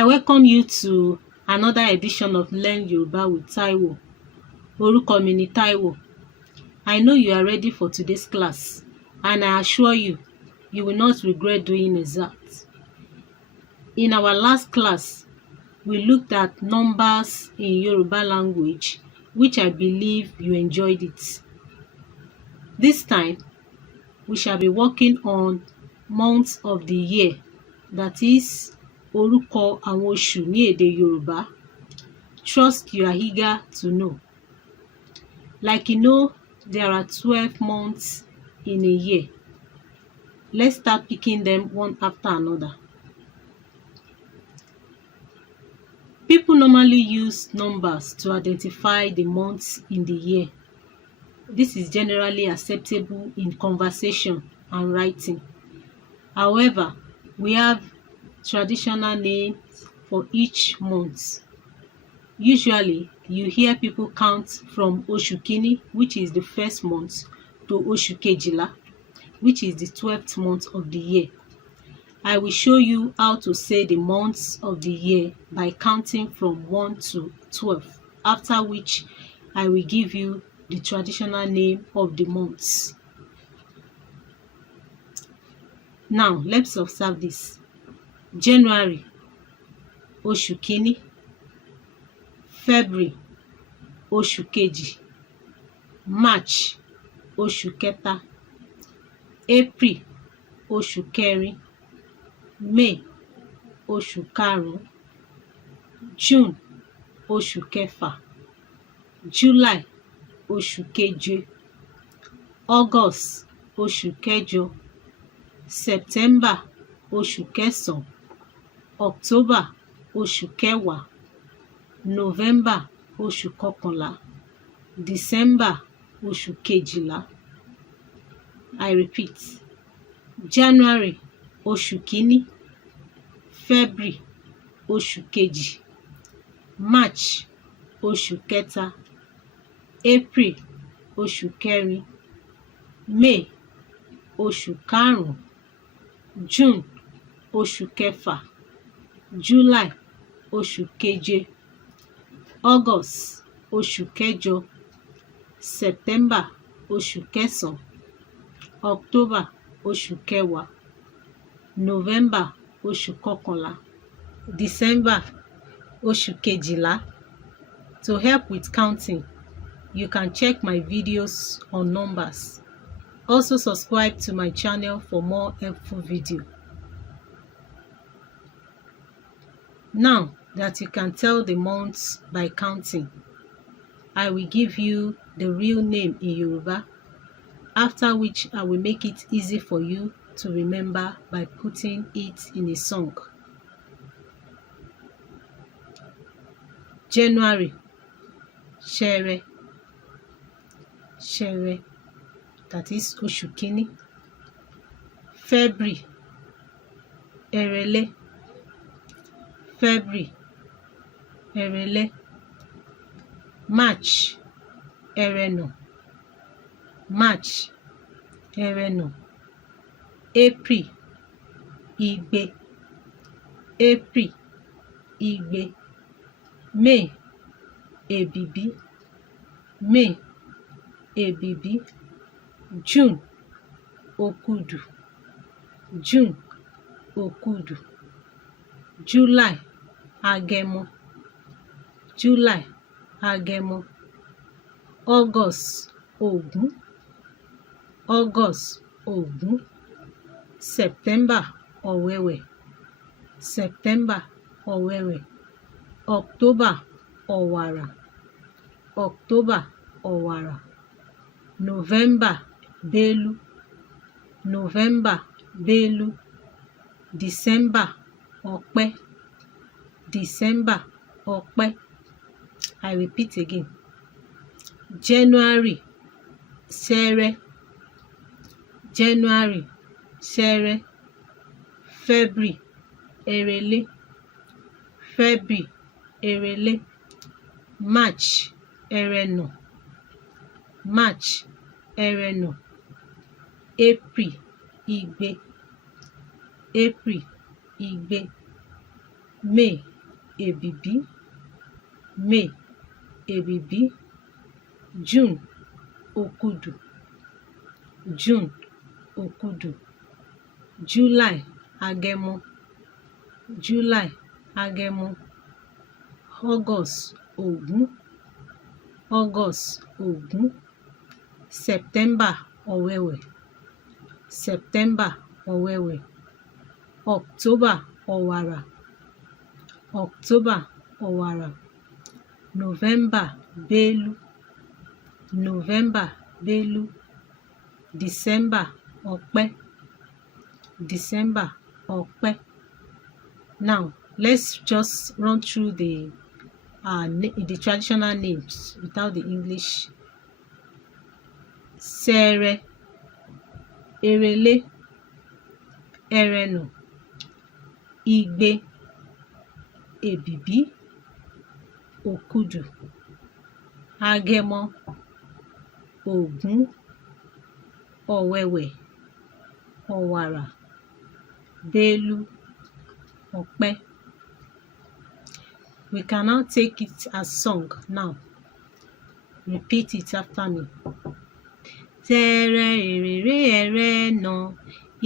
I welcome you to another edition of Learn Yoruba with Taiwo. Orúkọ mi ni Taiwo. I know you are ready for today's class, and I assure you, you will not regret doing exact. In our last class, we looked at numbers in Yoruba language, which I believe you enjoyed it. This time, we shall be working on months of the year, that is, orúkọ àwọn oṣù ní èdè Yorùbá. Trust you are eager to know. Like you know, there are 12 months in a year. Let's start picking them one after another. People normally use numbers to identify the months in the year. This is generally acceptable in conversation and writing. However, we have traditional names for each month. Usually, you hear people count from Oṣù Kínní, which is the first month, to Oṣù Kejìlá, which is the 12th month of the year. I will show you how to say the months of the year by counting from 1 to 12, after which I will give you the traditional name of the months. Now, let's observe this. January, Oṣù Kínní. February, Oṣù Kejì. March, Oṣù Kẹta. April, Oṣù Kẹrin. May, Oṣù Karùn-ún. June, Oṣù Kẹfà. July, Oṣù Keje. August, Oṣù Kẹjọ. September, Oṣù Kẹsàn-án. October, Oṣù Kẹwàá. November, Oṣù Kọkànlá. December, Oṣù Kejìlá. I repeat. January, Oṣù Kínní. February, Oṣù Kejì. March, Oṣù Kẹta. April, Oṣù Kẹrin. May, Oṣù Karùn-ún. June, Oṣù Kẹfà. July, Oṣù Keje. August, Oṣù Kẹjọ. September, Oṣù Kẹsàn-án. October, Oṣù Kẹwàá. November, Oṣù Kọkànlá. December, Oṣù Kejìlá. To help with counting, you can check my videos on numbers. Also subscribe to my channel for more helpful videos. Now that you can tell the months by counting, I will give you the real name in Yoruba, after which I will make it easy for you to remember by putting it in a song. January, Ṣẹrẹ. Ṣẹrẹ, that is Oṣù Kínní. February, Èrèlé. February, Èrèlé. March, Ẹrẹ̀nà. March, Ẹrẹ̀nà. April, Igbe. April, Igbe. May, Èbìbí. May, Èbìbí. June, Òkudù. June, Òkudù. July, Agẹmọ. July, Agẹmọ. August, Ògún. August, Ògún. September, Ọ̀wẹwẹ̀. September, Ọ̀wẹwẹ̀. October, Ọ̀wàrà. October, Ọ̀wàrà. November, Bélú. November, Bélú. December, Ọ̀pẹ. December, Ọ̀pẹ. I repeat again. January, Ṣẹrẹ. January, Ṣẹrẹ. February, Èrèlé. February, Èrèlé. March, Ẹrẹ̀nà. March, Ẹrẹ̀nà. April, Igbe. April, Igbe. May, èbìbí. May, èbìbí. June, òkudù. June, òkudù. July, agẹmọ. July, agẹmọ. August, ògún. August, ògún. September, ọ̀wẹwẹ̀. September, ọ̀wẹwẹ̀. October, ọ̀wàrà. October, ọ̀wàrà. November, bélú. November, bélú. December, ọ̀pẹ. December, ọ̀pẹ. Now, let's just run through the traditional names without the English. Sẹẹrẹ, èrèlé, ẹrẹ̀nà, igbe, èbìbí, òkudù, agẹmọ, ògún, ọ̀wẹwẹ̀, ọ̀wàrà, bélú, ọ̀pẹ. We can now take it as song now. Repeat it after me. Sẹẹrẹ, èrèlé, ẹrẹ̀nà,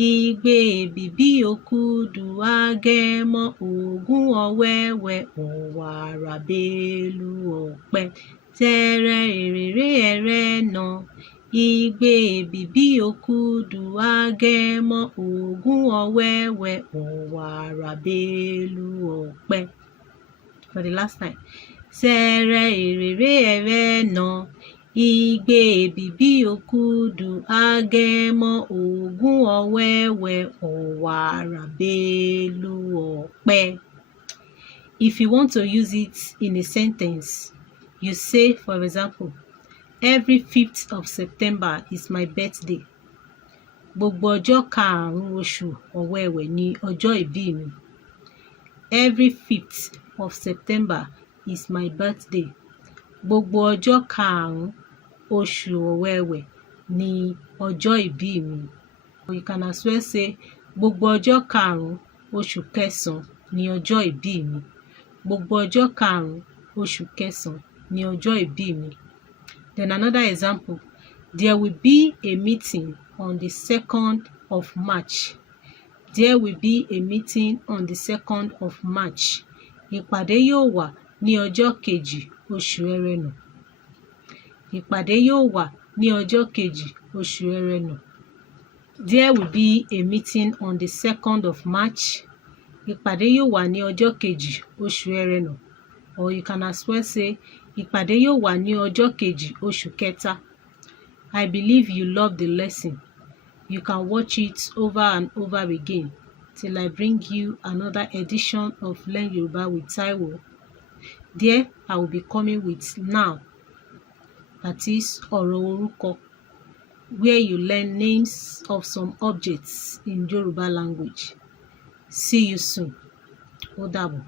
igbe, èbìbí, òkudù, agẹmọ, ògún, ọ̀wẹwẹ̀, ọ̀wàrà, bélú, ọ̀pẹ. Sẹẹrẹ, èrèlé, ẹrẹ̀nà, igbe, èbìbí, òkudù, agẹmọ, ògún, ọ̀wẹwẹ̀, ọ̀wàrà, bélú, ọ̀pẹ. For the last time. Sẹẹrẹ, èrèlé, ẹrẹ̀nà, igbe, èbìbí, òkudù, agẹmọ, ògún, ọ̀wẹwẹ̀, ọ̀wàrà, bélú, ọ̀pẹ. If you want to use it in a sentence, you say, for example, every 5th of September is my birthday. Gbogbo ọjọ́ karùn-ún oṣù ọ̀wẹwẹ̀ ni ọjọ́ ìbí mi. Every 5th of September is my birthday. Gbogbo ọjọ́ karùn-ún oṣù ọ̀wẹwẹ̀ ni ọjọ́ ìbí mi. Or you can as well say, gbogbo ọjọ́ karùn-ún oṣù kẹsàn-án ni ọjọ́ ìbí mi. Gbogbo ọjọ́ karùn-ún oṣù kẹsàn-án ni ọjọ́ ìbí mi. Then another example, there will be a meeting on the 2nd of March. There will be a meeting on the 2nd of March. Ìpàdé yóò wà ní ọjọ́ kejì oṣù ẹrẹ̀nà. Ìpàdé yóò wà ní ọjọ́ kejì oṣù ẹrẹ̀nà. There will be a meeting on the 2nd of March. Ìpàdé yóò wà ní ọjọ́ kejì oṣù ẹrẹ̀nà. Or you can as well say, ìpàdé yóò wà ní ọjọ́ kejì oṣù kẹta. I believe you love the lesson. You can watch it over and over again till I bring you another edition of Learn Yoruba with Taiwo. There, I will be coming with now, that is ọ̀rọ̀ orúkọ, where you learn names of some objects in Yoruba language. See you soon. Ó dàbọ̀.